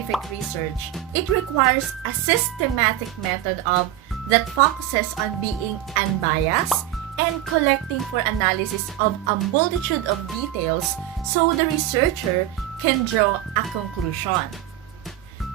scientific research, it requires a systematic method that focuses on being unbiased and collecting for analysis of a multitude of details so the researcher can draw a conclusion.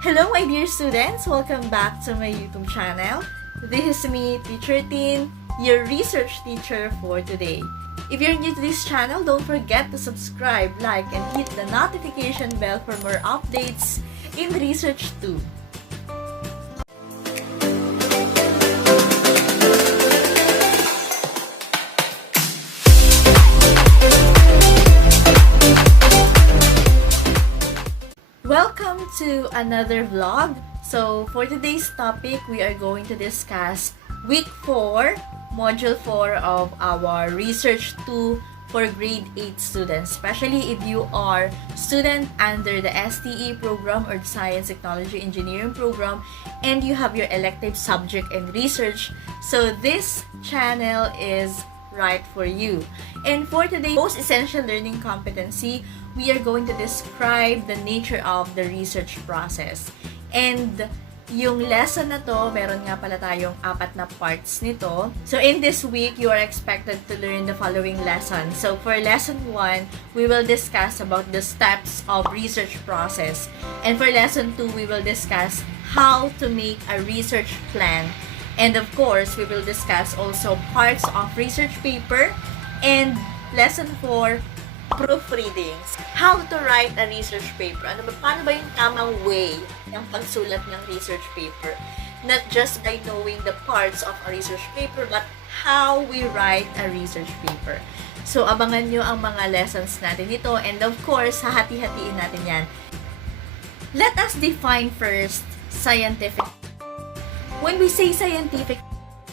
Hello my dear students! Welcome back to my YouTube channel. This is me, Teacher Tin, your research teacher for today. If you're new to this channel, don't forget to subscribe, like, and hit the notification bell for more updates in Research 2. Welcome to another vlog. So, for today's topic, we are going to discuss Week 4, Module 4 of our Research 2 for Grade 8 students. Especially if you are student under the STE program or the Science, Technology, Engineering program and you have your elective subject in research. So, this channel is right for you. And for today's most essential learning competency, we are going to describe the nature of the research process. And yung lesson na to, meron nga pala tayong 4 na parts nito. So in this week, you are expected to learn the following lesson. So for lesson 1, we will discuss about the steps of research process. And for lesson 2, we will discuss how to make a research plan. And of course, we will discuss also parts of research paper. And lesson 4, proofreadings. How to write a research paper. Paano ba yung tamang way ng pagsulat ng research paper? Not just by knowing the parts of a research paper, but how we write a research paper. So, abangan nyo ang mga lessons natin dito. And of course, hahati-hatiin natin yan. Let us define first scientific. When we say scientific,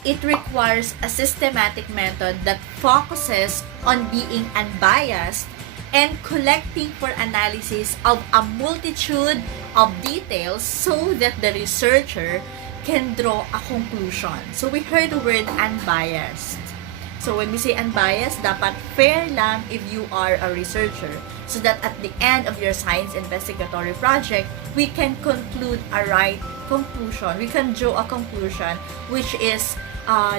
it requires a systematic method that focuses on being unbiased and collecting for analysis of a multitude of details so that the researcher can draw a conclusion. So we heard the word unbiased. So when we say unbiased, dapat fair lang if you are a researcher, so that at the end of your science investigatory project, we can conclude a right conclusion. We can draw a conclusion which is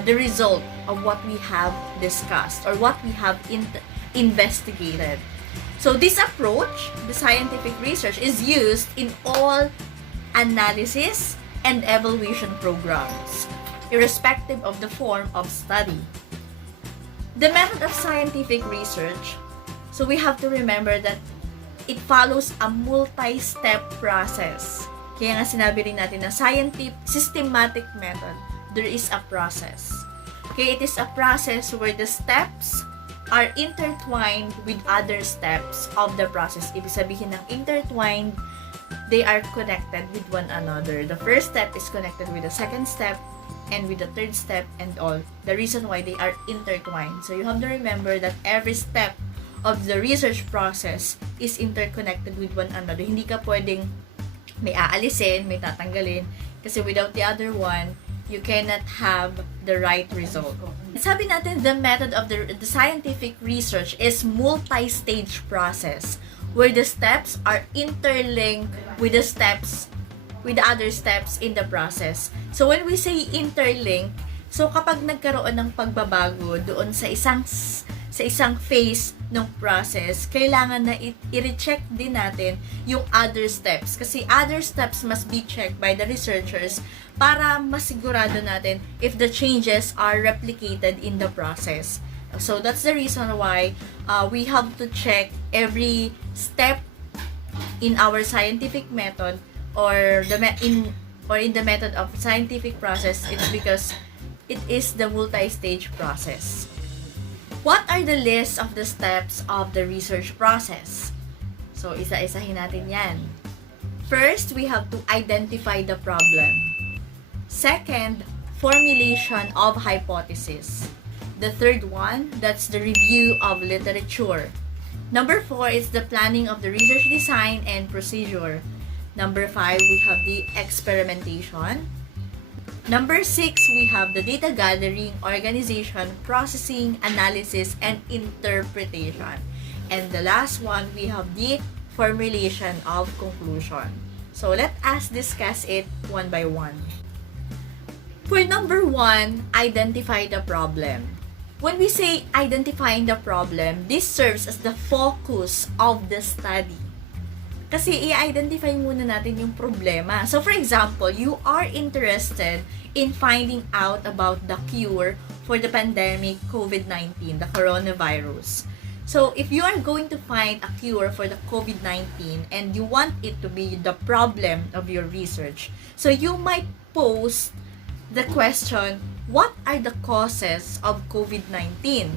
the result of what we have discussed or what we have investigated. So this approach, the scientific research, is used in all analysis and evaluation programs, irrespective of the form of study. The method of scientific research, so we have to remember that it follows a multi-step process. Kaya nga sinabi rin natin na scientific systematic method, there is a process. Okay, it is a process where the steps are intertwined with other steps of the process. Ibig sabihin ng intertwined, they are connected with one another. The first step is connected with the second step and with the third step and all. The reason why they are intertwined. So you have to remember that every step of the research process is interconnected with one another. Hindi ka pwedeng may aalisin, may tatanggalin, kasi without the other one, you cannot have the right result. Sabi natin, the method of the scientific research is multi-stage process where the steps are interlinked with the other steps in the process. So when we say interlink, so kapag nagkaroon ng pagbabago doon sa isang phase ng process, kailangan na i-recheck din natin yung other steps. Kasi other steps must be checked by the researchers para masigurado natin if the changes are replicated in the process. So that's the reason why we have to check every step in our scientific method or in the method of scientific process. It's because it is the multi-stage process. What are the list of the steps of the research process? So, isa-isahin natin yan. First, we have to identify the problem. Second, formulation of hypothesis. The third one, that's the review of literature. Number 4 is the planning of the research design and procedure. Number 5, we have the experimentation. Number 6, we have the data gathering, organization, processing, analysis, and interpretation. And the last one, we have the formulation of conclusion. So let us discuss it one by one. For number 1, identify the problem. When we say identifying the problem, this serves as the focus of the study. Kasi i-identify muna natin yung problema. So for example, you are interested in finding out about the cure for the pandemic COVID-19, the coronavirus. So if you are going to find a cure for the COVID-19 and you want it to be the problem of your research, so you might pose the question, what are the causes of COVID-19?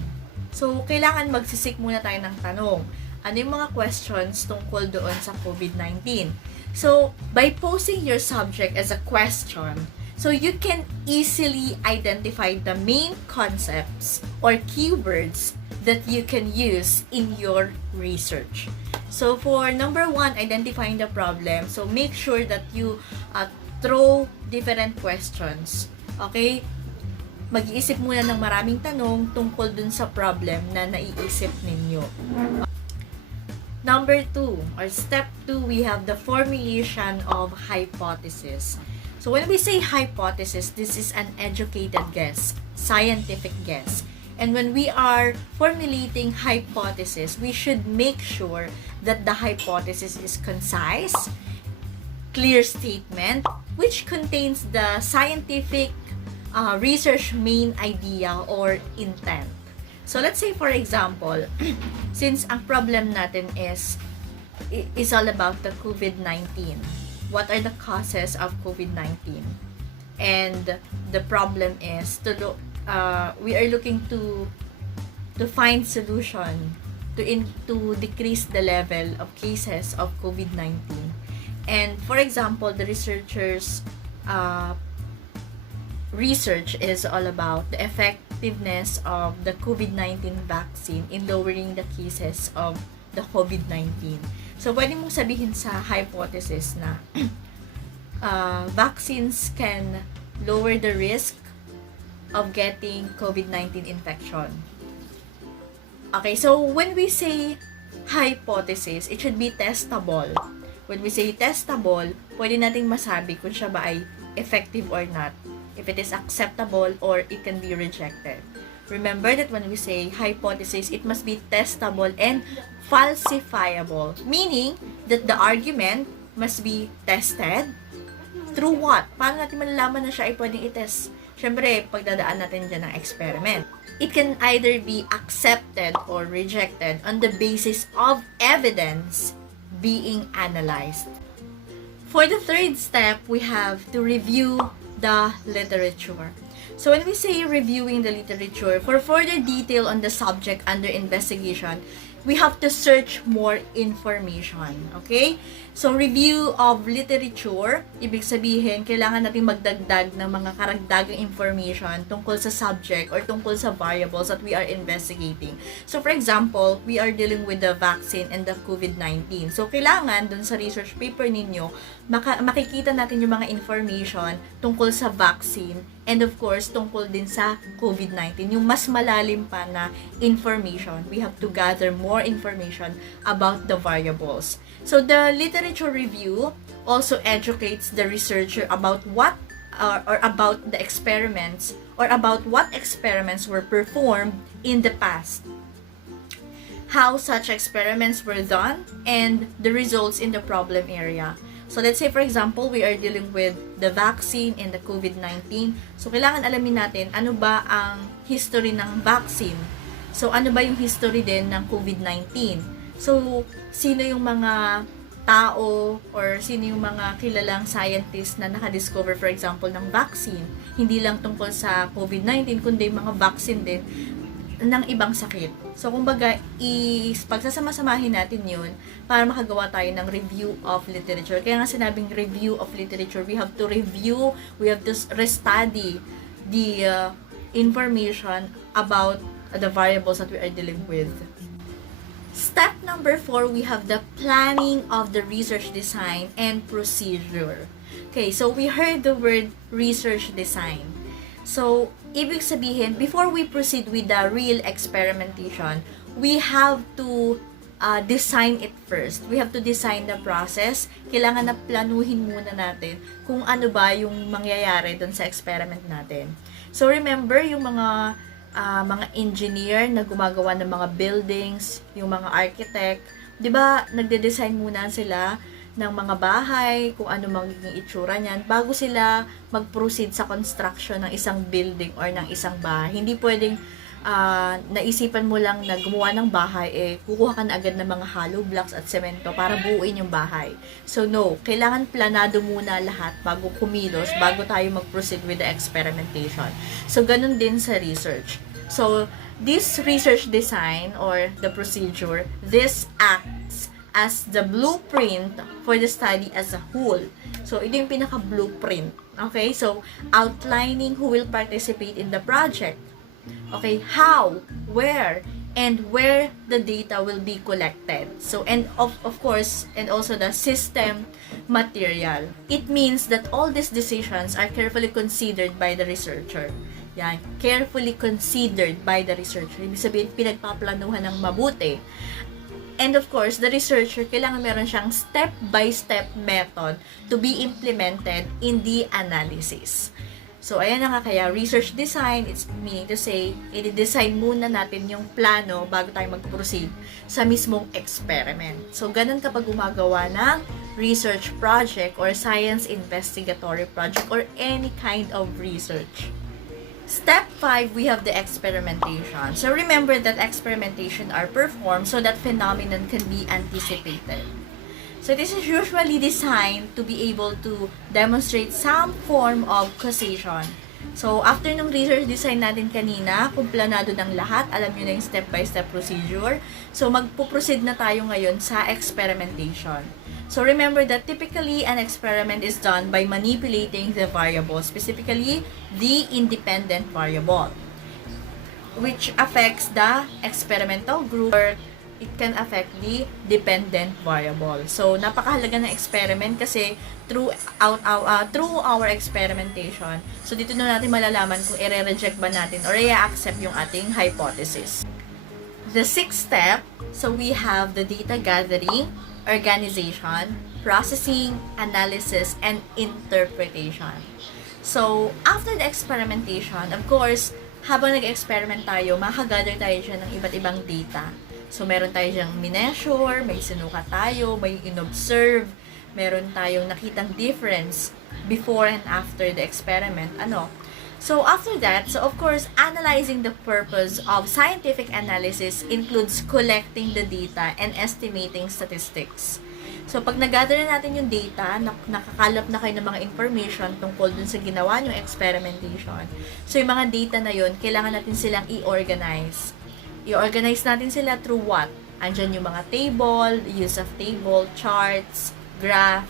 So, kailangan magsisik muna tayo ng tanong. Ano yung mga questions tungkol doon sa COVID-19? So, by posing your subject as a question, so you can easily identify the main concepts or keywords that you can use in your research. So, for number 1, identifying the problem. So, make sure that you throw different questions. Okay? Mag-iisip muna ng maraming tanong tungkol dun sa problem na naiisip ninyo. Number 2, or step 2, we have the formulation of hypothesis. So when we say hypothesis, this is an educated guess, scientific guess. And when we are formulating hypothesis, we should make sure that the hypothesis is concise, clear statement, which contains the scientific research main idea or intent. So let's say for example, since ang problem natin is all about the COVID-19. What are the causes of COVID-19? And the problem is we are looking to find solution to decrease the level of cases of COVID-19. And for example, the researchers research is all about the effectiveness of the COVID-19 vaccine in lowering the cases of the COVID-19. So, pwede mong sabihin sa hypothesis na vaccines can lower the risk of getting COVID-19 infection. Okay, so when we say hypothesis, it should be testable. When we say testable, pwede nating masabi kung siya ba ay effective or not, if it is acceptable or it can be rejected. Remember that when we say hypothesis, it must be testable and falsifiable, meaning that the argument must be tested through what? Paano natin malalaman na siya ay pwedeng i-test? Siyempre, pagdadaan natin dyan ng experiment. It can either be accepted or rejected on the basis of evidence being analyzed. For the third step, we have to review the literature. So when we say reviewing the literature, for further detail on the subject under investigation, we have to search more information. Okay? So review of literature, ibig sabihin, kailangan natin magdagdag ng mga karagdagang information tungkol sa subject or tungkol sa variables that we are investigating. So for example, we are dealing with the vaccine and the COVID-19. So kailangan dun sa research paper ninyo, makikita natin yung mga information tungkol sa vaccine and of course, tungkol din sa COVID-19. Yung mas malalim pa na information. We have to gather more information about the variables. So, the literature review also educates the researcher about what or about the experiments or about what experiments were performed in the past. How such experiments were done and the results in the problem area. So, let's say, for example, we are dealing with the vaccine and the COVID-19. So, kailangan alamin natin ano ba ang history ng vaccine. So, ano ba yung history din ng COVID-19. So, sino yung mga tao or sino yung mga kilalang scientist na nakadiscover, for example, ng vaccine. Hindi lang tungkol sa COVID-19, kundi mga vaccine din ng ibang sakit. So, kumbaga, pagsasama-samahin natin yun para makagawa tayo ng review of literature. Kaya nga sinabing review of literature, we have to review, we have to restudy the information about the variables that we are dealing with. Step number 4, we have the planning of the research design and procedure. Okay, so we heard the word research design. So, ibig sabihin, before we proceed with the real experimentation, we have to design it first. We have to design the process. Kailangan na planuhin muna natin kung ano ba yung mangyayari doon sa experiment natin. So remember, yung mga engineer na gumagawa ng mga buildings, yung mga architect, 'di ba, nagde-design muna sila ng mga bahay, kung ano magiging itsura niyan bago sila mag-proceed sa construction ng isang building or ng isang bahay. Hindi pwedeng naisipan mo lang na gumawa ng bahay, kukuha ka na agad ng mga hollow blocks at semento para buuin yung bahay. So no, kailangan planado muna lahat bago kumilos, bago tayo mag-proceed with the experimentation. So ganun din sa research. So this research design or the procedure, this acts as the blueprint for the study as a whole. So ito yung pinaka-blueprint. Okay? So outlining who will participate in the project. Okay, how, where, and where the data will be collected. So, and of course, and also the system material. It means that all these decisions are carefully considered by the researcher. Yan, carefully considered by the researcher. Ibig sabihin, pinagpaplanuhan ng mabuti. And of course, the researcher, kailangan meron siyang step-by-step method to be implemented in the analysis. So, ayan na nga, kaya research design, it's meaning to say, i-design muna natin yung plano bago tayo mag-proceed sa mismong experiment. So, ganun kapag gumagawa ng research project or science investigatory project or any kind of research. Step 5, we have the experimentation. So, remember that experimentation are performed so that phenomenon can be anticipated. So, this is usually designed to be able to demonstrate some form of causation. So, after nung research design natin kanina, kung planado ng lahat, alam nyo na yung step-by-step procedure. So, magpo-proceed na tayo ngayon sa experimentation. So, remember that typically an experiment is done by manipulating the variable, specifically the independent variable, which affects the experimental group, or it can affect the dependent variable. So, napakahalaga ng experiment kasi through our experimentation, so dito na natin malalaman kung i-reject ba natin or i-accept yung ating hypothesis. The sixth step, so we have the data gathering, organization, processing, analysis, and interpretation. So, after the experimentation, of course, habang nag-experiment tayo, makagather tayo siya ng iba't ibang data. So, meron tayo diyang mineasure, may sinukat tayo, may inobserve, meron tayong nakitang difference before and after the experiment. So, after that, so of course, analyzing the purpose of scientific analysis includes collecting the data and estimating statistics. So, pag nag-gather na natin yung data, nakakalap na kayo ng mga information tungkol dun sa ginawa yung experimentation. So, yung mga data na yun, kailangan natin silang i-organize. I-organize natin sila through what? Andyan yung mga table, use of table, charts, graph,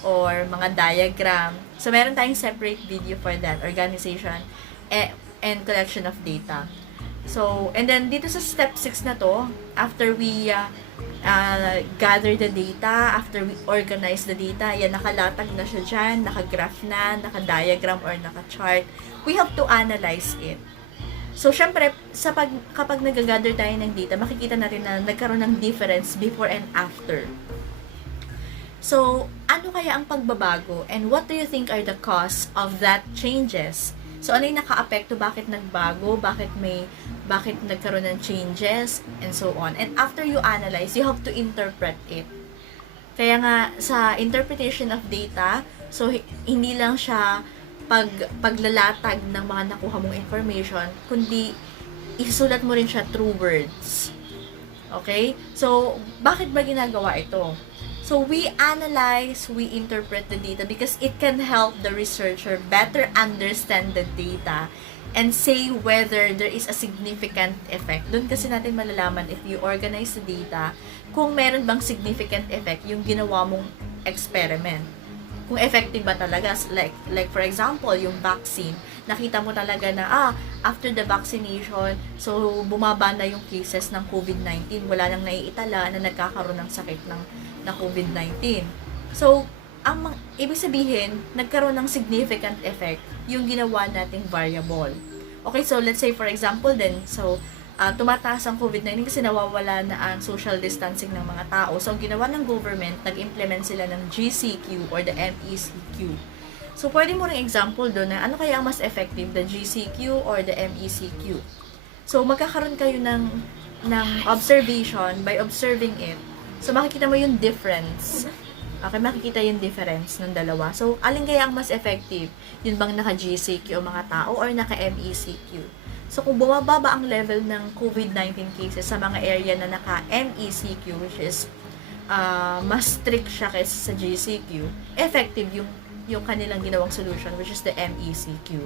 or mga diagram. So, meron tayong separate video for that, organization and collection of data. So, and then dito sa step 6 na to, after we gather the data, after we organize the data, yan, nakalatag na siya dyan, nakagraph na, nakadiagram or nakachart, we have to analyze it. So, syempre, kapag nag-gather tayo ng data, makikita natin na nagkaroon ng difference before and after. So, ano kaya ang pagbabago? And what do you think are the cause of that changes? So, ano yung naka-apekto? Bakit nagbago? Bakit nagkaroon ng changes? And so on. And after you analyze, you have to interpret it. Kaya nga, sa interpretation of data, so, hindi lang siya paglalatag ng mga nakuha mong information, kundi isulat mo rin siya through words. Okay? So, bakit ba ginagawa ito? So, we analyze, we interpret the data because it can help the researcher better understand the data and say whether there is a significant effect. Doon kasi natin malalaman if you organize the data, kung meron bang significant effect yung ginawa mong experiment. Kung effective ba talaga, like for example, yung vaccine, nakita mo talaga na, after the vaccination, so bumaba na yung cases ng COVID-19, wala nang naiitala na nagkakaroon ng sakit na COVID-19. So, ibig sabihin, nagkaroon ng significant effect yung ginawa nating variable. Okay, so let's say for example then, so tumataas ang COVID-19 kasi nawawala na ang social distancing ng mga tao. So, ang ginawa ng government, nag-implement sila ng GCQ or the MECQ. So, pwede mo rin example doon na ano kaya ang mas effective, the GCQ or the MECQ. So, magkakaroon kayo ng observation by observing it. So, makikita mo yung difference. Okay, makikita yung difference ng dalawa. So, alin kaya ang mas effective? Yun bang naka-GCQ o mga tao or naka-MECQ? So, kung bumababa ang level ng COVID-19 cases sa mga area na naka-MECQ, which is mas strict siya kaysa sa GCQ, effective yung kanilang ginawang solution, which is the MECQ.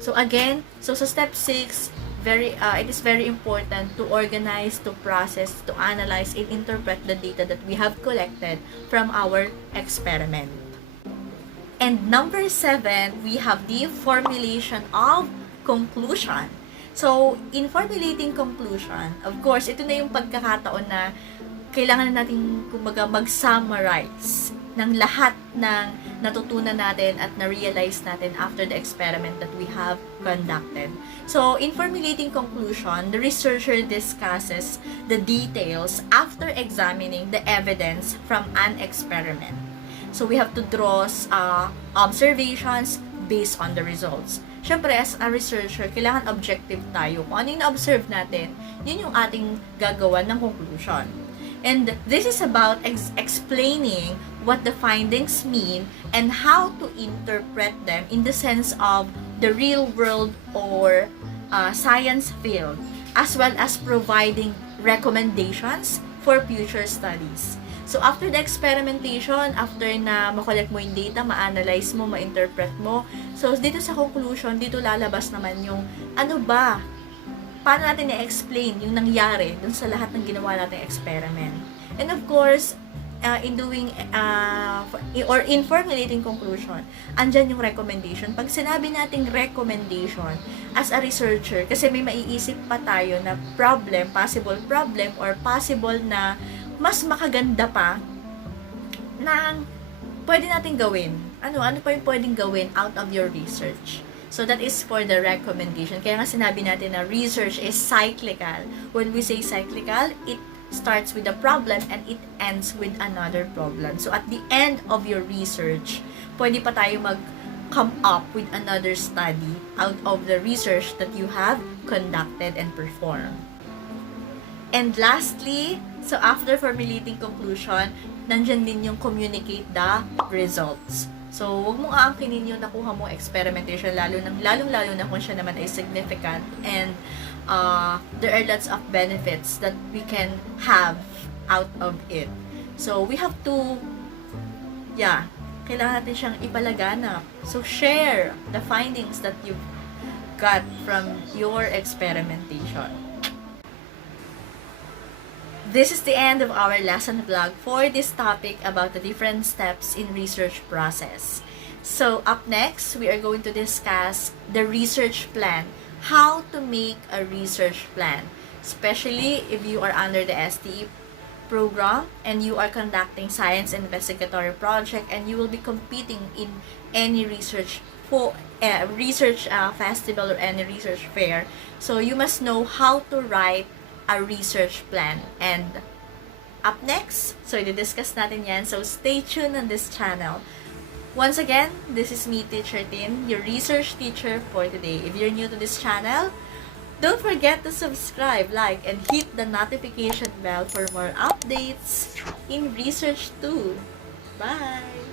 So, again, sa step 6, it is very important to organize, to process, to analyze, and interpret the data that we have collected from our experiment. And number 7, we have the formulation of conclusion. So, in formulating conclusion, of course, ito na yung pagkakataon na kailangan natin, kumbaga, mag-summarize ng lahat ng natutunan natin at na-realize natin after the experiment that we have conducted. So, in formulating conclusion, the researcher discusses the details after examining the evidence from an experiment. So, we have to draw observations based on the results. Siyempre, as a researcher, kailangan objective tayo. Kung ano yung na-observe natin, yun yung ating gagawa ng conclusion. And this is about explaining what the findings mean and how to interpret them in the sense of the real world or science field, as well as providing recommendations for future studies. So, after the experimentation, after na makollect mo yung data, ma-analyze mo, ma-interpret mo, so, dito sa conclusion, dito lalabas naman yung, ano ba, paano natin i-explain yung nangyari dun sa lahat ng ginawa nating experiment. And of course, in doing, or in formulating conclusion, andyan yung recommendation. Pag sinabi nating recommendation, as a researcher, kasi may maiisip pa tayo na possible problem, or possible na mas makaganda pa na pwede natin gawin. Ano pa yung pwedeng gawin out of your research? So, that is for the recommendation. Kaya nga sinabi natin na research is cyclical. When we say cyclical, it starts with a problem and it ends with another problem. So, at the end of your research, pwede pa tayo come up with another study out of the research that you have conducted and performed. And lastly, so after formulating conclusion, nandyan din yung communicate the results. So, huwag mong aangkinin yung nakuha mong experimentation, lalong-lalo na kung siya naman ay significant, and there are lots of benefits that we can have out of it. So, we have to, kailangan natin siyang ipalaganap. So, share the findings that you've got from your experimentation. This is the end of our lesson vlog for this topic about the different steps in research process. So, up next, we are going to discuss the research plan. How to make a research plan. Especially if you are under the STE program and you are conducting science investigatory project and you will be competing in any research festival or any research fair. So, you must know how to write a research plan. And up next, so i-discuss natin yan. So, stay tuned on this channel. Once again, this is me, Teacher Tin, your research teacher for today. If you're new to this channel, don't forget to subscribe, like, and hit the notification bell for more updates in Research 2. Bye!